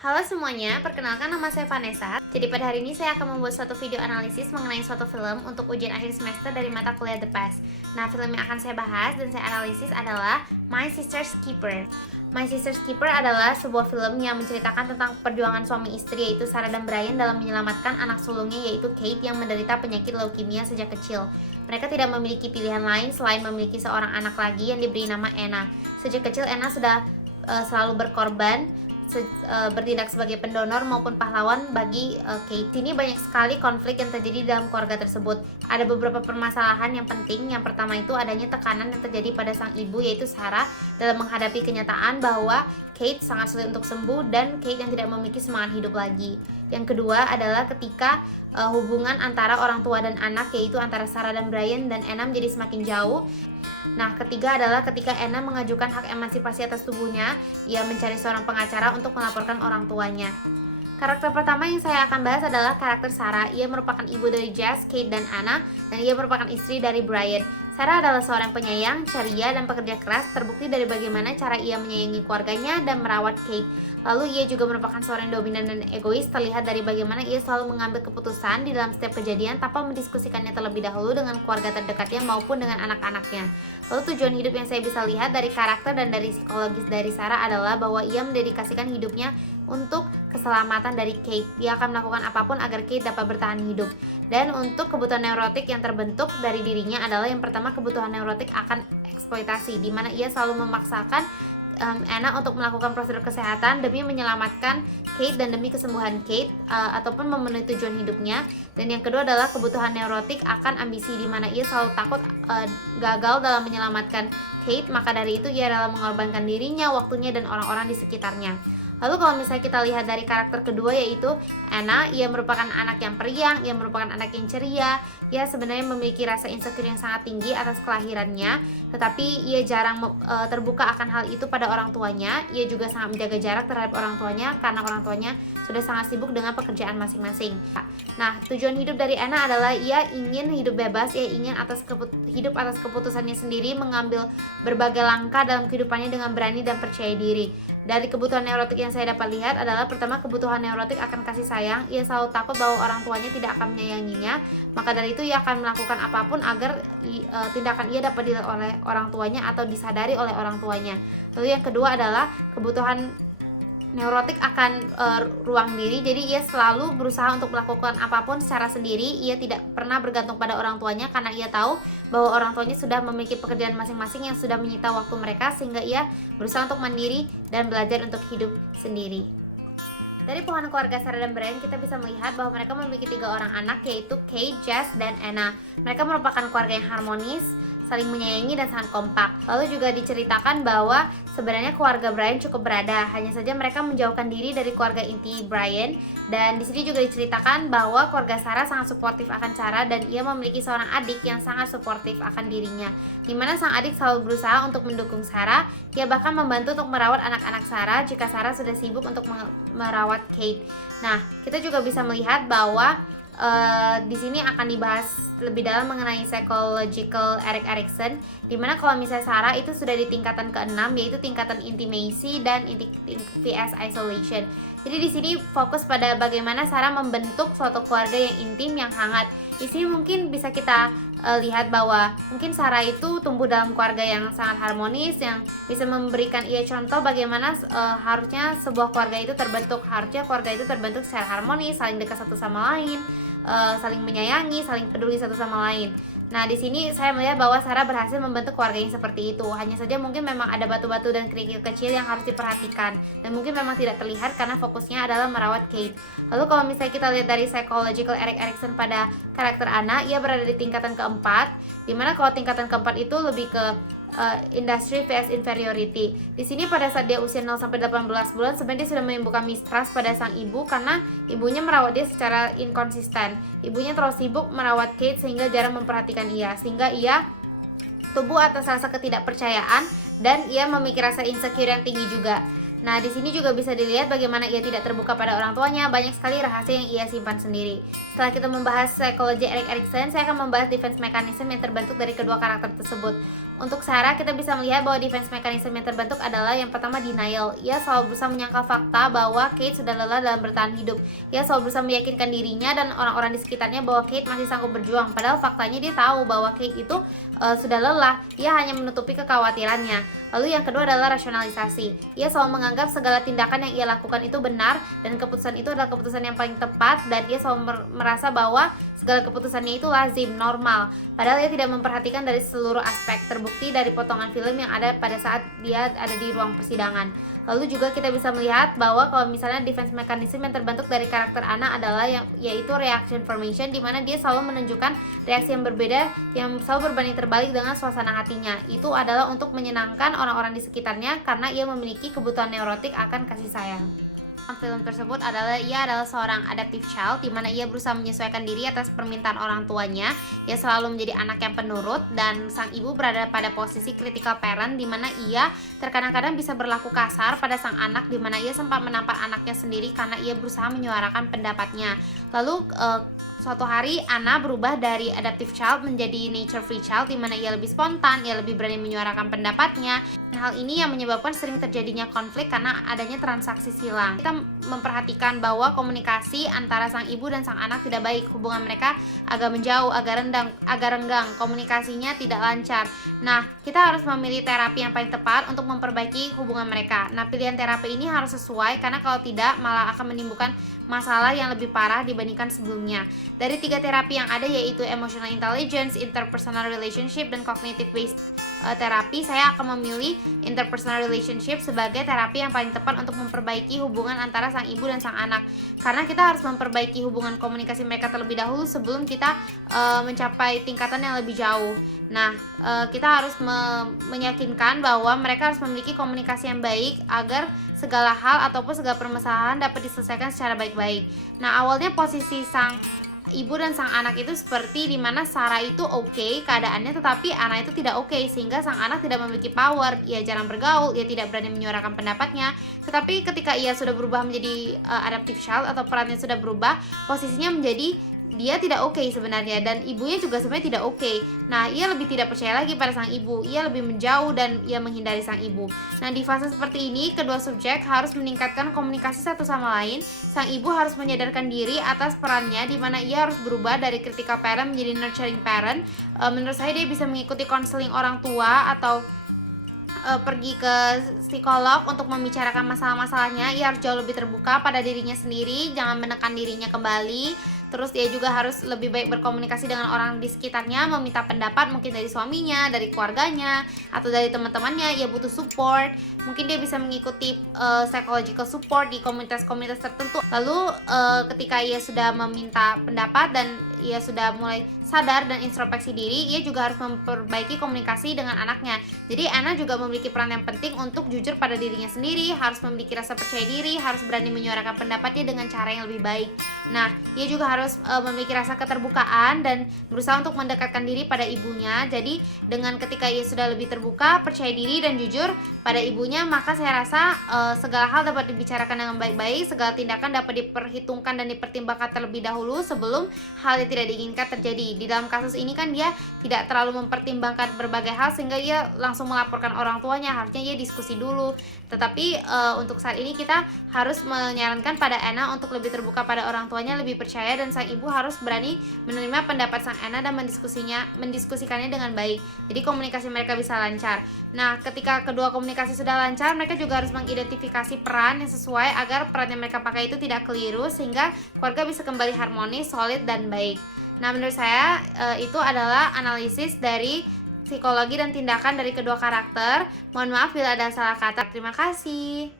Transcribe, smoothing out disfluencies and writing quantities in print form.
Halo semuanya, perkenalkan nama saya Vanessa. Jadi pada hari ini saya akan membuat suatu video analisis mengenai suatu film untuk ujian akhir semester dari mata kuliah The Past. Nah, film yang akan saya bahas dan saya analisis adalah My Sister's Keeper. My Sister's Keeper adalah sebuah film yang menceritakan tentang perjuangan suami istri yaitu Sarah dan Brian dalam menyelamatkan anak sulungnya yaitu Kate yang menderita penyakit leukemia sejak kecil. Mereka tidak memiliki pilihan lain selain memiliki seorang anak lagi yang diberi nama Anna. Sejak kecil Anna sudah selalu berkorban bertindak sebagai pendonor maupun pahlawan bagi Kate. Ini banyak sekali konflik yang terjadi dalam keluarga tersebut. Ada beberapa permasalahan yang penting. Yang pertama itu adanya tekanan yang terjadi pada sang ibu yaitu Sarah dalam menghadapi kenyataan bahwa Kate sangat sulit untuk sembuh dan Kate yang tidak memiliki semangat hidup lagi. Yang kedua adalah ketika hubungan antara orang tua dan anak yaitu antara Sarah dan Brian dan Anna menjadi semakin jauh. Nah, ketiga adalah ketika Anna mengajukan hak emansipasi atas tubuhnya, ia mencari seorang pengacara untuk melaporkan orang tuanya. Karakter pertama yang saya akan bahas adalah karakter Sarah. Ia merupakan ibu dari Jess, Kate, dan Anna, dan ia merupakan istri dari Brian. Sarah adalah seorang penyayang, ceria, dan pekerja keras, terbukti dari bagaimana cara ia menyayangi keluarganya dan merawat Kate. Lalu ia juga merupakan seorang dominan dan egois, terlihat dari bagaimana ia selalu mengambil keputusan di dalam setiap kejadian tanpa mendiskusikannya terlebih dahulu dengan keluarga terdekatnya maupun dengan anak-anaknya. Lalu tujuan hidup yang saya bisa lihat dari karakter dan dari psikologis dari Sarah adalah bahwa ia mendedikasikan hidupnya untuk keselamatan dari Kate. Ia akan melakukan apapun agar Kate dapat bertahan hidup. Dan untuk kebutuhan neurotik yang terbentuk dari dirinya adalah yang pertama kebutuhan neurotik akan eksploitasi, di mana ia selalu memaksakan Anna untuk melakukan prosedur kesehatan demi menyelamatkan Kate dan demi kesembuhan Kate ataupun memenuhi tujuan hidupnya. Dan yang kedua adalah kebutuhan neurotik akan ambisi, di mana ia selalu takut gagal dalam menyelamatkan Kate, maka dari itu ia rela mengorbankan dirinya, waktunya, dan orang-orang di sekitarnya. Lalu kalau misalnya kita lihat dari karakter kedua yaitu Anna, ia merupakan anak yang periang, ia merupakan anak yang ceria. Ia sebenarnya memiliki rasa insecure yang sangat tinggi atas kelahirannya, tetapi ia jarang terbuka akan hal itu pada orang tuanya. Ia juga sangat menjaga jarak terhadap orang tuanya karena orang tuanya sudah sangat sibuk dengan pekerjaan masing-masing. Nah, tujuan hidup dari Anna adalah ia ingin hidup bebas, ia ingin hidup atas keputusannya sendiri, mengambil berbagai langkah dalam kehidupannya dengan berani dan percaya diri. Dari kebutuhan neurotik yang saya dapat lihat adalah pertama kebutuhan neurotik akan kasih sayang. Ia selalu takut bahwa orang tuanya tidak akan menyayanginya, maka dari itu ia akan melakukan apapun agar tindakan ia dapat dilihat oleh orang tuanya atau disadari oleh orang tuanya. Lalu yang kedua adalah kebutuhan neurotik akan ruang diri. Jadi ia selalu berusaha untuk melakukan apapun secara sendiri. Ia tidak pernah bergantung pada orang tuanya karena ia tahu bahwa orang tuanya sudah memiliki pekerjaan masing-masing yang sudah menyita waktu mereka, sehingga ia berusaha untuk mandiri dan belajar untuk hidup sendiri. Dari pohon keluarga Sarah dan Brian kita bisa melihat bahwa mereka memiliki 3 orang anak yaitu Kate, Jess, dan Anna. Mereka merupakan keluarga yang harmonis, saling menyayangi, dan sangat kompak. Lalu juga diceritakan bahwa sebenarnya keluarga Brian cukup berada, hanya saja mereka menjauhkan diri dari keluarga inti Brian. Dan di sini juga diceritakan bahwa keluarga Sarah sangat suportif akan Sarah dan ia memiliki seorang adik yang sangat suportif akan dirinya, dimana sang adik selalu berusaha untuk mendukung Sarah. Ia bahkan membantu untuk merawat anak-anak Sarah jika Sarah sudah sibuk untuk merawat Kate. Nah, kita juga bisa melihat bahwa di sini akan dibahas lebih dalam mengenai psychological Erik Erikson, dimana kalau misalnya Sarah itu sudah di tingkatan ke-6 yaitu tingkatan intimacy dan vs isolation. Jadi di sini fokus pada bagaimana Sarah membentuk suatu keluarga yang intim, yang hangat. Di sini mungkin bisa kita lihat bahwa mungkin Sarah itu tumbuh dalam keluarga yang sangat harmonis, yang bisa memberikan ia contoh bagaimana harusnya sebuah keluarga itu terbentuk. Harusnya keluarga itu terbentuk secara harmonis, saling dekat satu sama lain, saling menyayangi, saling peduli satu sama lain. Nah, di sini saya melihat bahwa Sarah berhasil membentuk keluarga yang seperti itu. Hanya saja mungkin memang ada batu-batu dan kerikil kecil yang harus diperhatikan, dan mungkin memang tidak terlihat karena fokusnya adalah merawat Kate. Lalu kalau misalnya kita lihat dari psychological Erik Erikson pada karakter Anna, ia berada di tingkatan keempat, dimana kalau tingkatan keempat itu lebih ke industry vs inferiority. Di sini pada saat dia usia 0 sampai 18 bulan sebenarnya dia sudah menimbulkan mistrust pada sang ibu karena ibunya merawat dia secara inkonsisten. Ibunya terlalu sibuk merawat Kate sehingga jarang memperhatikan ia, sehingga ia tumbuh atas rasa ketidakpercayaan dan ia memiliki rasa insecure yang tinggi juga. Nah, di sini juga bisa dilihat bagaimana ia tidak terbuka pada orang tuanya, banyak sekali rahasia yang ia simpan sendiri. Setelah kita membahas psikologi Erik Erikson, saya akan membahas defense mechanism yang terbentuk dari kedua karakter tersebut. Untuk Sarah, kita bisa melihat bahwa defense mechanism yang terbentuk adalah yang pertama denial. Ia selalu berusaha menyangkal fakta bahwa Kate sudah lelah dalam bertahan hidup. Ia selalu berusaha meyakinkan dirinya dan orang-orang di sekitarnya bahwa Kate masih sanggup berjuang. Padahal faktanya dia tahu bahwa Kate itu sudah lelah. Ia hanya menutupi kekhawatirannya. Lalu yang kedua adalah rasionalisasi. Ia selalu menganggap segala tindakan yang ia lakukan itu benar dan keputusan itu adalah keputusan yang paling tepat, dan ia selalu merasa bahwa segala keputusannya itu lazim, normal. Padahal ia tidak memperhatikan dari seluruh aspek, terbukti dari potongan film yang ada pada saat dia ada di ruang persidangan. Lalu juga kita bisa melihat bahwa kalau misalnya defense mechanism yang terbentuk dari karakter Anna adalah yaitu reaction formation, di mana dia selalu menunjukkan reaksi yang berbeda yang selalu berbanding terbalik dengan suasana hatinya. Itu adalah untuk menyenangkan orang-orang di sekitarnya karena ia memiliki kebutuhan neurotik akan kasih sayang. Film tersebut ia adalah seorang adaptive child, di mana ia berusaha menyesuaikan diri atas permintaan orang tuanya. Ia selalu menjadi anak yang penurut, dan sang ibu berada pada posisi critical parent, di mana ia terkadang-kadang bisa berlaku kasar pada sang anak, di mana ia sempat menampar anaknya sendiri karena ia berusaha menyuarakan pendapatnya. Lalu suatu hari Anna berubah dari adaptive child menjadi nature free child, di mana ia lebih spontan, ia lebih berani menyuarakan pendapatnya. Hal ini yang menyebabkan sering terjadinya konflik karena adanya transaksi silang. Kita memperhatikan bahwa komunikasi antara sang ibu dan sang anak tidak baik. Hubungan mereka agak menjauh, agak renggang, komunikasinya tidak lancar. Nah, kita harus memilih terapi yang paling tepat untuk memperbaiki hubungan mereka. Nah, pilihan terapi ini harus sesuai, karena kalau tidak malah akan menimbulkan masalah yang lebih parah dibandingkan sebelumnya. Dari 3 terapi yang ada, yaitu emotional intelligence, interpersonal relationship, dan cognitive based terapi, saya akan memilih interpersonal relationship sebagai terapi yang paling tepat untuk memperbaiki hubungan antara sang ibu dan sang anak, karena kita harus memperbaiki hubungan komunikasi mereka terlebih dahulu sebelum kita mencapai tingkatan yang lebih jauh. Nah, kita harus meyakinkan bahwa mereka harus memiliki komunikasi yang baik agar segala hal ataupun segala permasalahan dapat diselesaikan secara baik-baik. Nah, awalnya posisi sang ibu dan sang anak itu seperti dimana Sarah itu oke keadaannya, tetapi Anna itu tidak oke, sehingga sang anak tidak memiliki power. Ia jarang bergaul, ia tidak berani menyuarakan pendapatnya. Tetapi ketika ia sudah berubah menjadi adaptive child, atau perannya sudah berubah, posisinya menjadi dia tidak oke sebenarnya, dan ibunya juga sebenarnya tidak oke. Nah, ia lebih tidak percaya lagi pada sang ibu, ia lebih menjauh dan ia menghindari sang ibu. Nah, di fase seperti ini, kedua subjek harus meningkatkan komunikasi satu sama lain. Sang ibu harus menyadarkan diri atas perannya, di mana ia harus berubah dari critical parent menjadi nurturing parent. Menurut saya dia bisa mengikuti konseling orang tua atau pergi ke psikolog untuk membicarakan masalah-masalahnya. Ia harus jauh lebih terbuka pada dirinya sendiri, jangan menekan dirinya kembali. Terus dia juga harus lebih baik berkomunikasi dengan orang di sekitarnya, meminta pendapat mungkin dari suaminya, dari keluarganya, atau dari teman-temannya. Ia butuh support, mungkin dia bisa mengikuti psychological support di komunitas-komunitas tertentu. Lalu ketika ia sudah meminta pendapat dan ia sudah mulai sadar dan introspeksi diri, ia juga harus memperbaiki komunikasi dengan anaknya. Jadi Anna juga memiliki peran yang penting untuk jujur pada dirinya sendiri, harus memiliki rasa percaya diri, harus berani menyuarakan pendapatnya dengan cara yang lebih baik. Nah, ia juga harus memiliki rasa keterbukaan dan berusaha untuk mendekatkan diri pada ibunya. Jadi dengan ketika ia sudah lebih terbuka, percaya diri, dan jujur pada ibunya, maka saya rasa segala hal dapat dibicarakan dengan baik-baik, segala tindakan dapat diperhitungkan dan dipertimbangkan terlebih dahulu sebelum hal yang tidak diinginkan terjadi. Di dalam kasus ini kan dia tidak terlalu mempertimbangkan berbagai hal sehingga ia langsung melaporkan orang tuanya. Harusnya ia diskusi dulu. Tetapi untuk saat ini kita harus menyarankan pada Anna untuk lebih terbuka pada orang tuanya, lebih percaya, dan sang ibu harus berani menerima pendapat sang Anna dan mendiskusikannya dengan baik. Jadi komunikasi mereka bisa lancar. Nah, ketika kedua komunikasi sudah lancar, mereka juga harus mengidentifikasi peran yang sesuai agar peran yang mereka pakai itu tidak keliru, sehingga keluarga bisa kembali harmonis, solid, dan baik. Nah, menurut saya itu adalah analisis dari psikologi dan tindakan dari kedua karakter. Mohon maaf bila ada salah kata. Terima kasih.